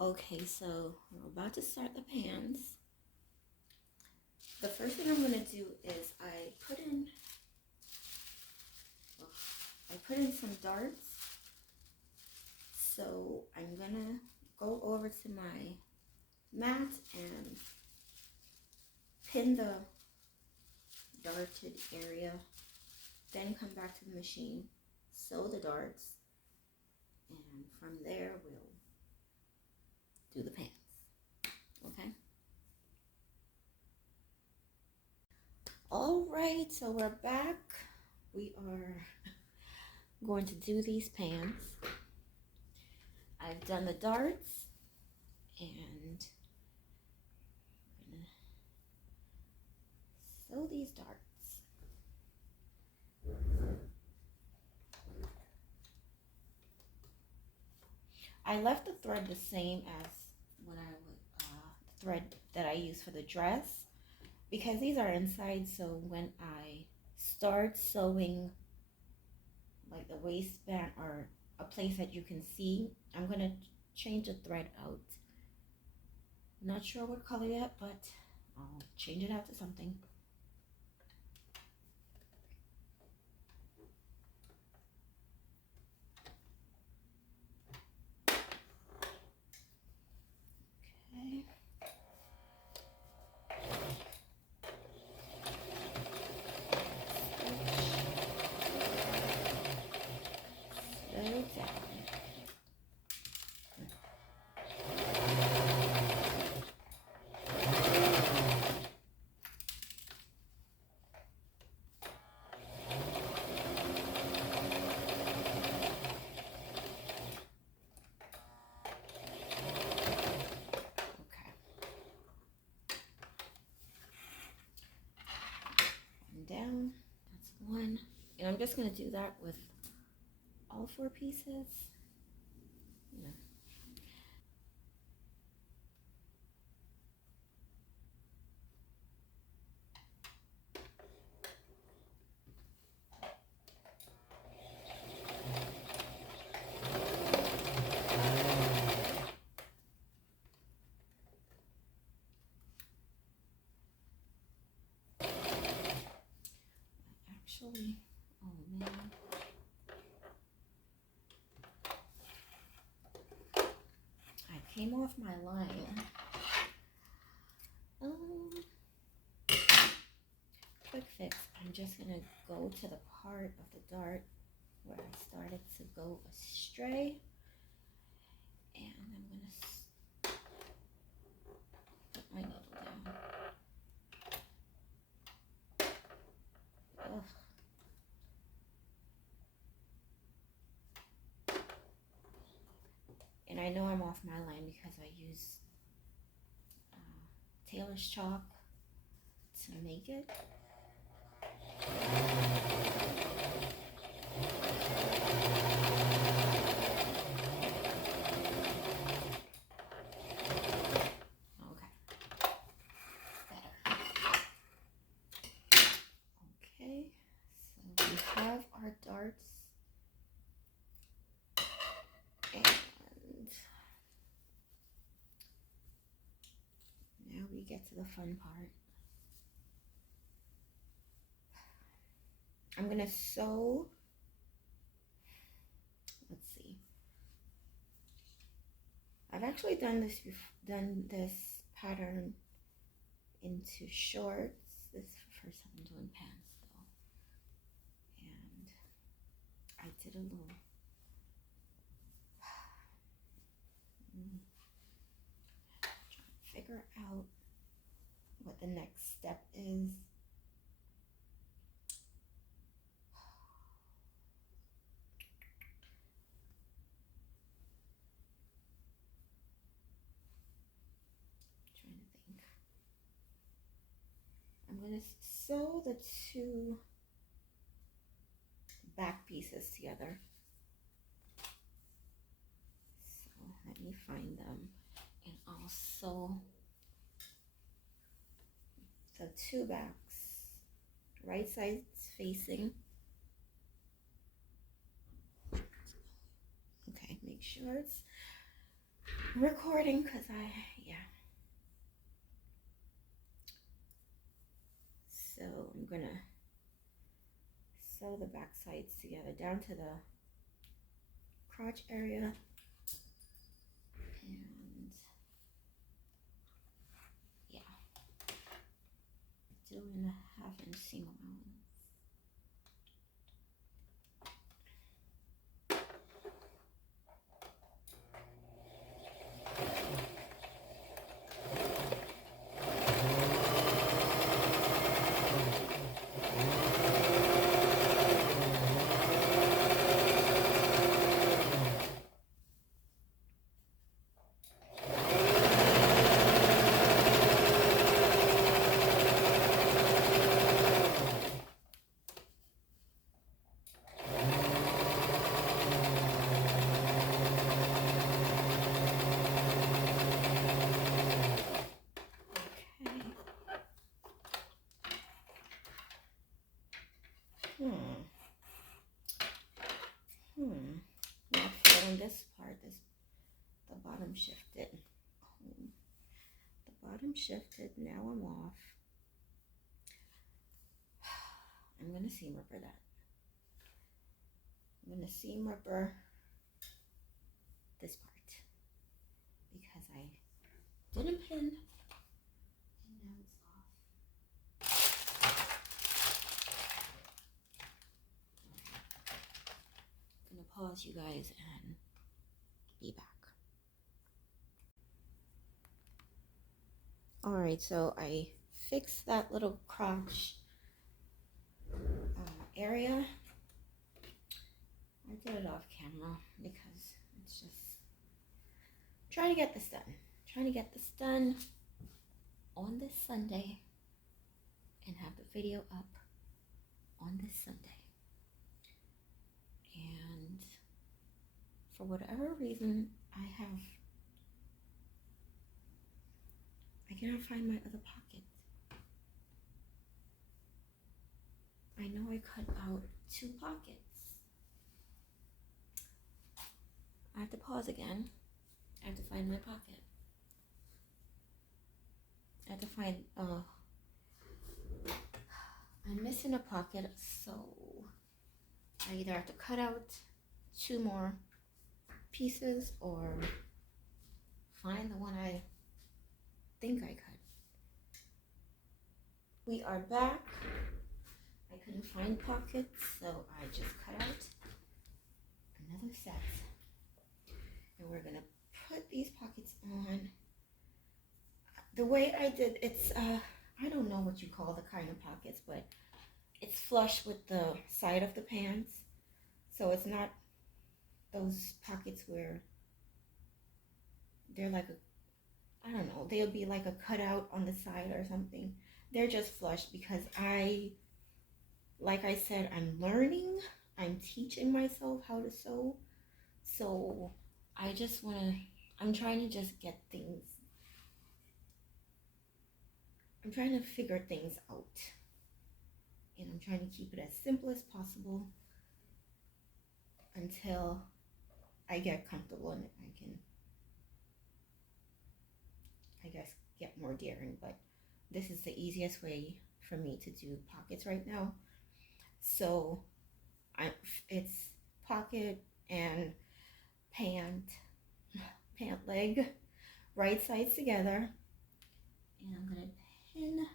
Okay, so we're about to start the pans. The first thing I'm gonna do is I put in some darts. So I'm gonna go over to my mat and pin the darted area, then come back to the machine, sew the darts, and from there we'll do the pans. Okay. All right, so we're back. We are going to do these pans. I've done the darts and I'm gonna sew these darts. I left the thread the same as what I would the thread that I use for the dress, because these are inside, so when I start sewing like the waistband or a place that you can see, I'm gonna change the thread out. Not sure what color yet, but I'll change it out to something. Okay. Slow down. Down, that's one, and I'm just going to do that with all 4 pieces. Yeah. Actually, oh man, I came off my line. Quick fix. I'm just gonna go to the part of the dart where I started to go astray, and I'm gonna put my needle down. Ugh. And I know I'm off my line because I use Tailor's chalk to make it. Our darts, and now we get to the fun part. I'm gonna sew, let's see, I've actually done this pattern into shorts. This is the first time I'm doing pants though, and I did a little trying to figure out what the next step is. Trying to think. I'm gonna sew the 2 back pieces together. So let me find them, and I'll sew the 2 backs, right sides facing. Okay, make sure it's recording because yeah. So I'm gonna sew the back sides together down to the crotch area, and yeah, doing a 1/2 inch seam allowance. Not feeling this part. The bottom shifted. The bottom shifted. Now I'm off. I'm gonna seam ripper that. I'm gonna seam ripper this part because I didn't pin, and now it's off. I'm gonna pause you guys and be back. All right, so I fixed that little crotch area. I did it off camera because it's just trying to get this done. Trying to get this done on this Sunday and have the video up on this Sunday. And for whatever reason, I cannot find my other pocket. I know I cut out 2 pockets. I have to pause again. I have to find my pocket. I have to find, I'm missing a pocket, so I either have to cut out 2 more pieces or find the one I think I cut. We are back. I couldn't find pockets, so I just cut out another set. And we're gonna put these pockets on. The way I did, it's, I don't know what you call the kind of pockets, but it's flush with the side of the pants. So it's not those pockets where they're like I don't know, they'll be like a cutout on the side or something. They're just flush because like I said, I'm learning. I'm teaching myself how to sew. So I'm trying to just get things, I'm trying to figure things out. And I'm trying to keep it as simple as possible until I get comfortable and I can, I guess, get more daring. But this is the easiest way for me to do pockets right now. So it's pocket and pant leg, right sides together, and I'm gonna pin.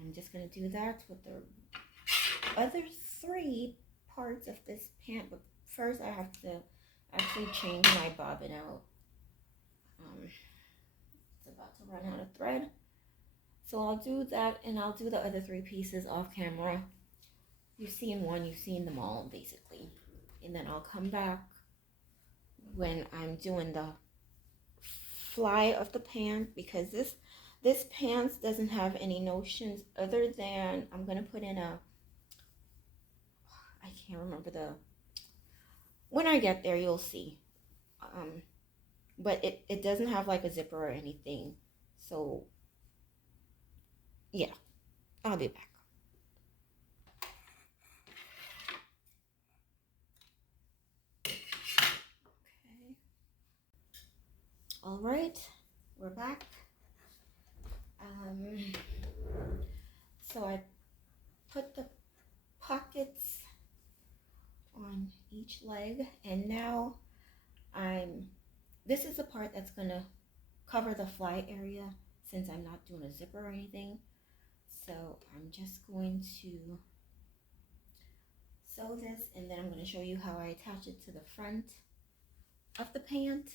I'm just gonna do that with the other 3 parts of this pant, but first I have to actually change my bobbin out. to run out of thread. So I'll do that, and I'll do the other 3 pieces off camera. You've seen one, you've seen them all basically. And then I'll come back when I'm doing the fly of the pant, because this pants doesn't have any notions other than I'm gonna put in a, I can't remember when I get there you'll see. But it doesn't have like a zipper or anything. So yeah, I'll be back. Okay. All right, we're back. So I put the pockets on each leg, and now this is the part that's gonna cover the fly area, since I'm not doing a zipper or anything. So I'm just going to sew this, and then I'm going to show you how I attach it to the front of the pant.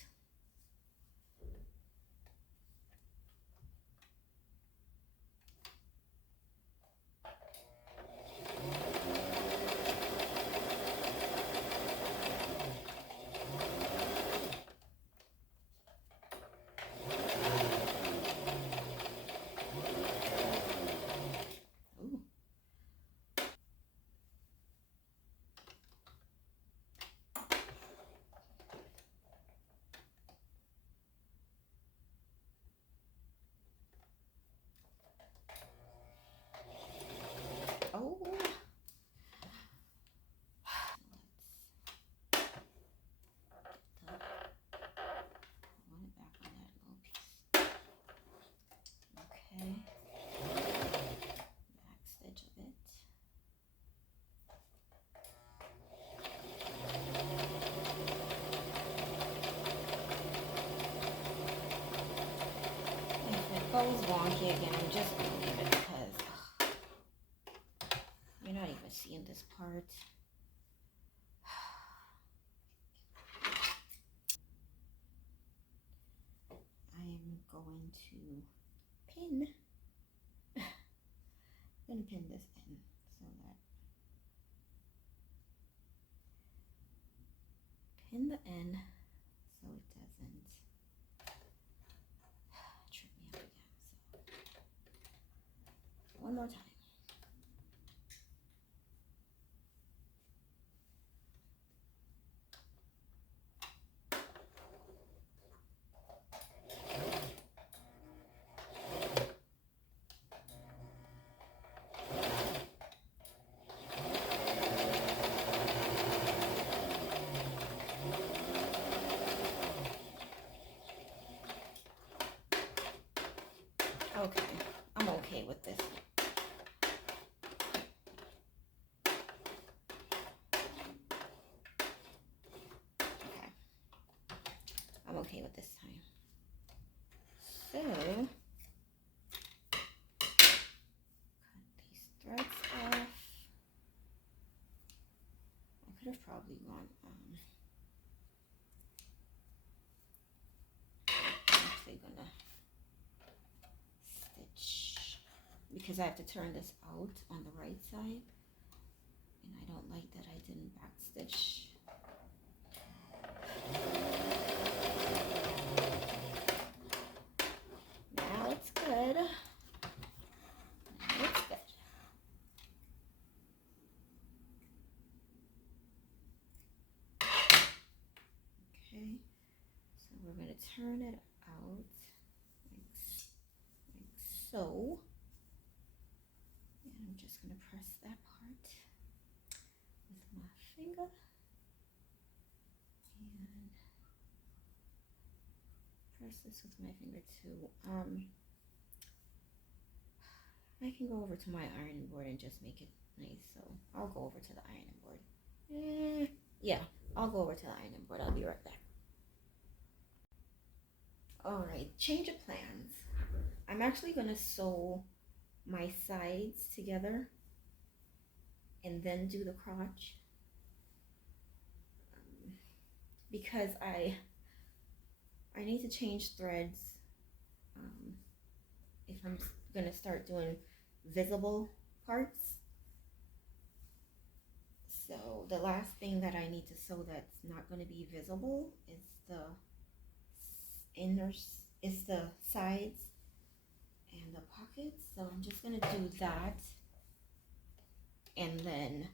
Oh, okay, back stitch of it. If it goes wonky again, I'm just going to leave it, because you're not even seeing this part. I'm going to pin. I'm going to pin this in so that pin the end so it doesn't trip me up again. So one more time. Okay, I'm okay with this. Okay, I'm okay with this time. So, cut these threads off. I could have probably gone, I'm actually gonna stitch, because I have to turn this out on the right side, and I don't like that I didn't back stitch. Now it's good. Now it's good. Okay, so we're gonna turn it out like so. And I'm just gonna press that part with my finger. And press this with my finger too. I can go over to my ironing board and just make it nice. So I'll go over to the ironing board. Yeah, I'll go over to the ironing board. I'll be right back. All right, change of plans. I'm actually gonna sew my sides together and then do the crotch, because I need to change threads if I'm gonna start doing visible parts. So the last thing that I need to sew that's not going to be visible is the is the sides and the pockets. So I'm just going to do that, and then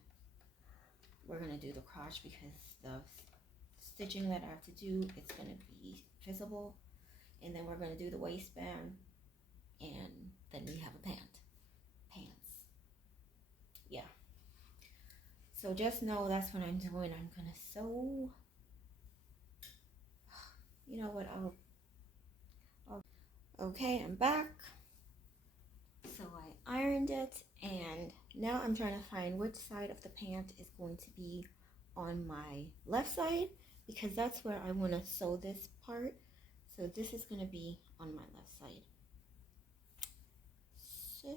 we're going to do the crotch because the stitching that I have to do it's going to be visible, and then we're going to do the waistband, and then we have a pants. Yeah. So just know that's what I'm doing. I'm gonna sew. You know what? Okay, I'm back. So I ironed it, and now I'm trying to find which side of the pant is going to be on my left side, because that's where I want to sew this part. So this is going to be on my left side. So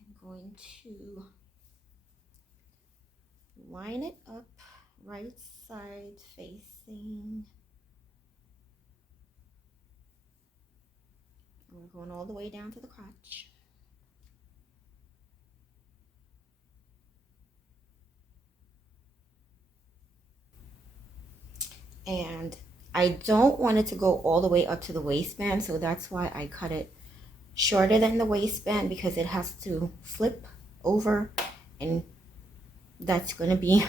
I'm going to line it up, right side facing. We're going all the way down to the crotch. And I don't want it to go all the way up to the waistband, so that's why I cut it shorter than the waistband, because it has to flip over, and that's going to be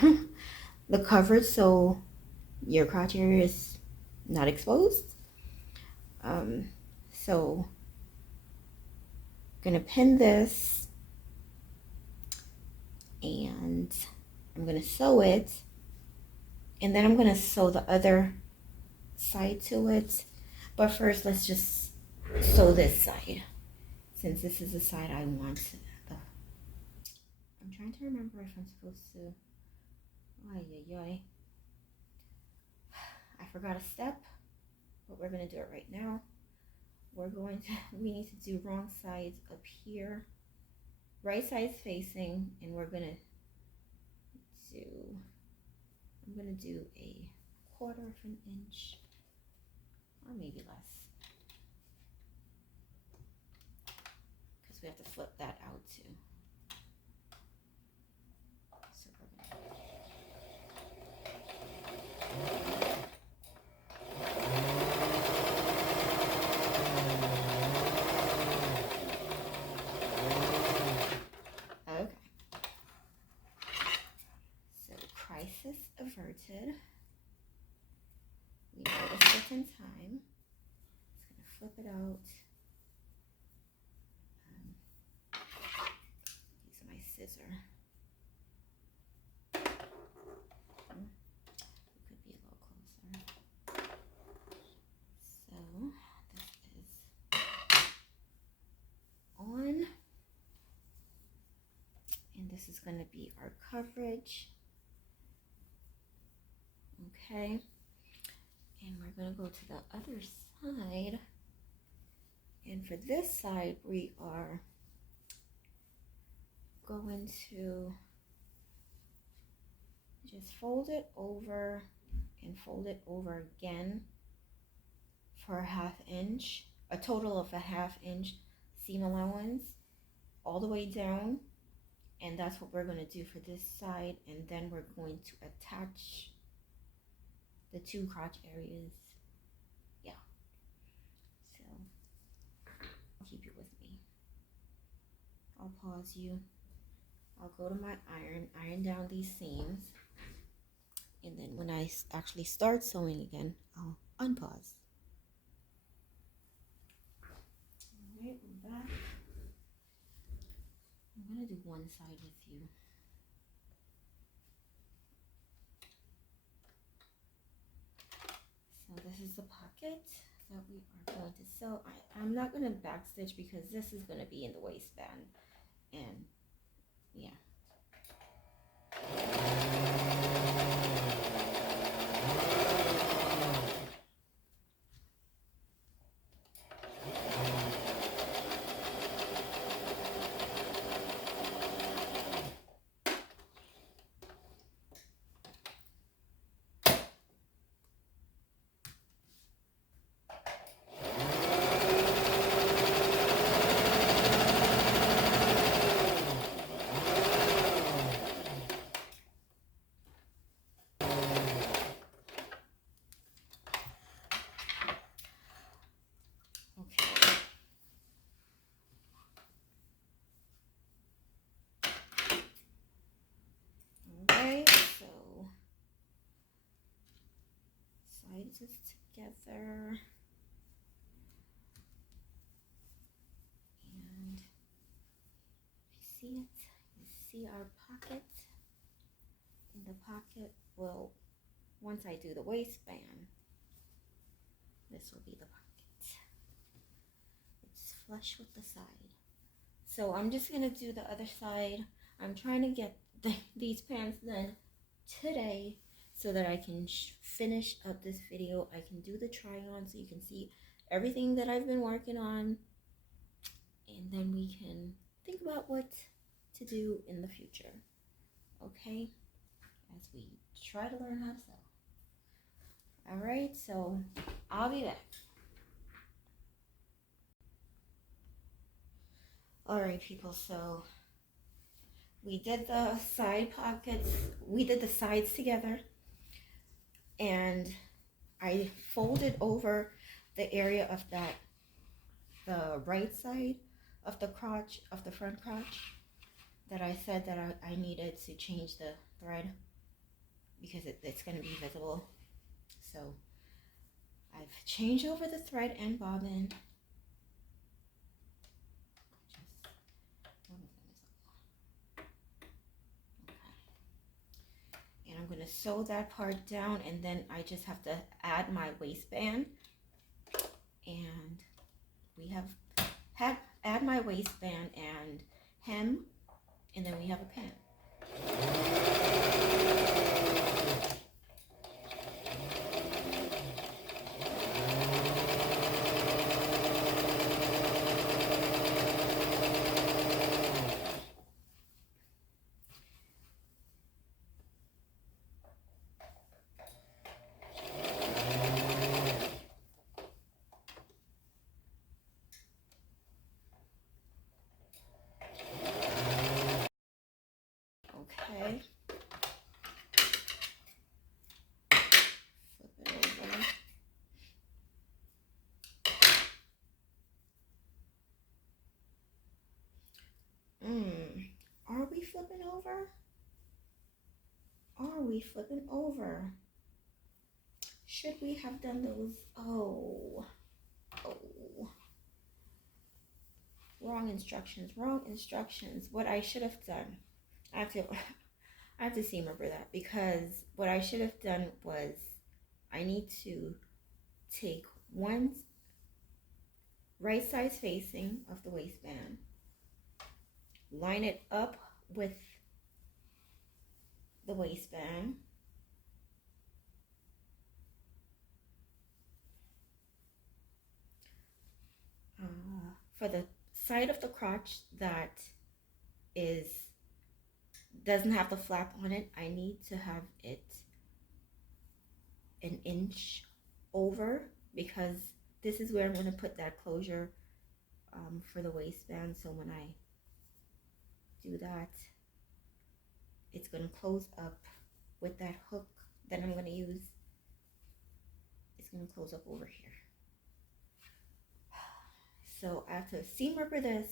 the cover, so your crotch area is not exposed. So I'm going to pin this, and I'm going to sew it, and then I'm going to sew the other side to it. But first, let's just sew this side, since this is the side I want. I'm trying to remember if I'm supposed to. I forgot a step, but we're gonna do it right now. We need to do wrong sides up here, right sides facing, and I'm gonna do a 1/4 of an inch, or maybe less, because we have to flip that out too. So okay. So crisis averted. We noticed it in time. Just gonna flip it out. Use my scissor. Could be a little closer. So this is on, and this is going to be our coverage. Okay, and we're going to go to the other side, and for this side we are going to just fold it over and fold it over again for a 1/2 inch, a total of a 1/2 inch seam allowance all the way down, and that's what we're going to do for this side. And then we're going to attach the 2 crotch areas. Yeah, so keep it with me. I'll pause you. I'll go to my iron down these seams, and then when I actually start sewing again, I'll unpause. Alright, we're back. I'm going to do one side with you. So this is the pocket that we are going to sew. I'm not going to backstitch because this is going to be in the waistband, and yeah. pieces together. And you see it? You see our pocket? In the pocket, well, once I do the waistband, this will be the pocket. It's flush with the side. So I'm just gonna do the other side. I'm trying to get these pants done today so that I can finish up this video. I can do the try on so you can see everything that I've been working on, and then we can think about what to do in the future, okay, as we try to learn how to sew. All right, so I'll be back. All right, people, so we did the side pockets, we did the sides together, and I folded over the area of the right side of the crotch, of the front crotch, that I said that I needed to change the thread because it's going to be visible. So I've changed over the thread and bobbin. And I'm going to sew that part down, and then I just have to add my waistband, and we have add my waistband and hem, and then we have a pin. Okay. Flip it over. Are we flipping over? Are we flipping over? Should we have done those? Oh. Wrong instructions, wrong instructions. What I should have done, I have to seam rubber that, because what I should have done was I need to take one right size facing of the waistband, line it up with the waistband, for the side of the crotch that doesn't have the flap on it, I need to have it an inch over, because this is where I'm going to put that closure for the waistband. So when I do that, it's going to close up with that hook that I'm going to use. It's going to close up over here. So I have to seam rubber this,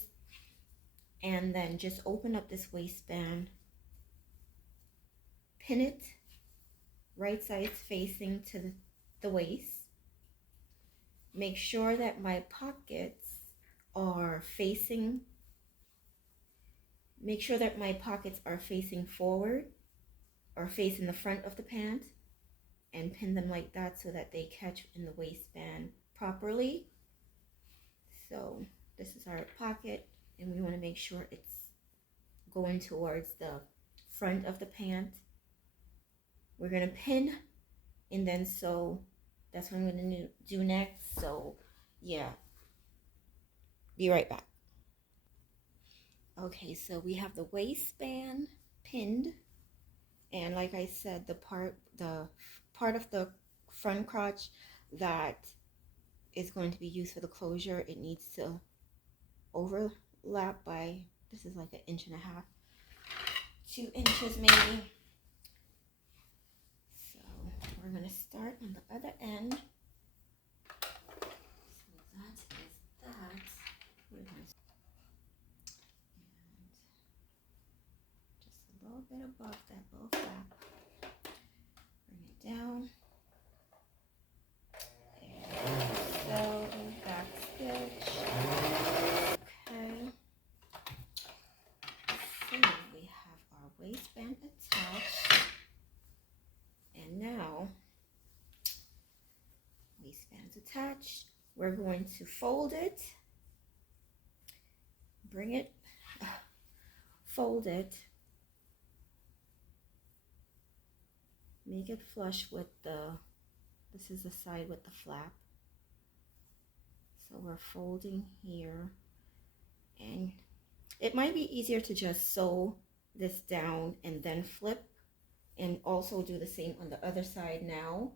and then just open up this waistband, pin it right sides facing to the waist. Make sure that my pockets are facing, forward or facing the front of the pant, and pin them like that so that they catch in the waistband properly. So this is our pocket, and we want to make sure it's going towards the front of the pant. We're going to pin and then sew. That's what I'm going to do next. So yeah, be right back. Okay, so we have the waistband pinned, and like I said, the part of the front crotch that is going to be used for the closure, it needs to overlap by, this is like 1.5 inches, 2 inches maybe. So we're going to start on the other end. So that is that. We're going to, and just a little bit above that little flap, bring it down, crotch. We're going to fold it, bring it, fold it, make it flush with this is the side with the flap. So we're folding here, and it might be easier to just sew this down and then flip, and also do the same on the other side now,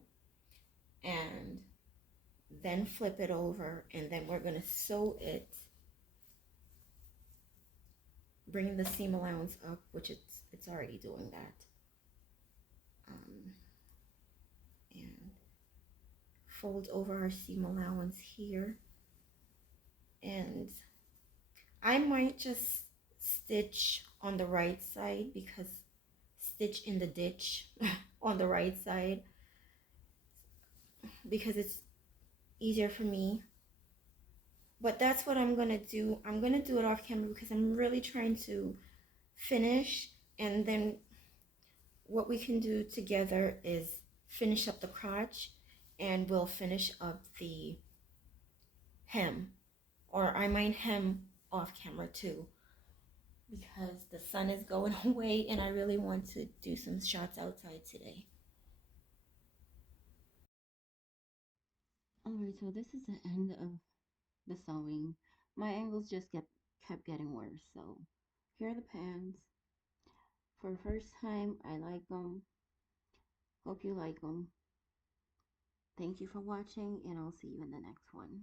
and then flip it over, and then we're going to sew it, bringing the seam allowance up, which it's already doing that, and fold over our seam allowance here, and I might just stitch on the right side, because stitch in the ditch on the right side, because it's easier for me. But that's what I'm gonna do. I'm gonna do it off camera because I'm really trying to finish, and then what we can do together is finish up the crotch, and we'll finish up the hem, or I might hem off camera too, because the sun is going away and I really want to do some shots outside today. Alright, so this is the end of the sewing. My angles just kept getting worse, so here are the pants. For the first time, I like them. Hope you like them. Thank you for watching, and I'll see you in the next one.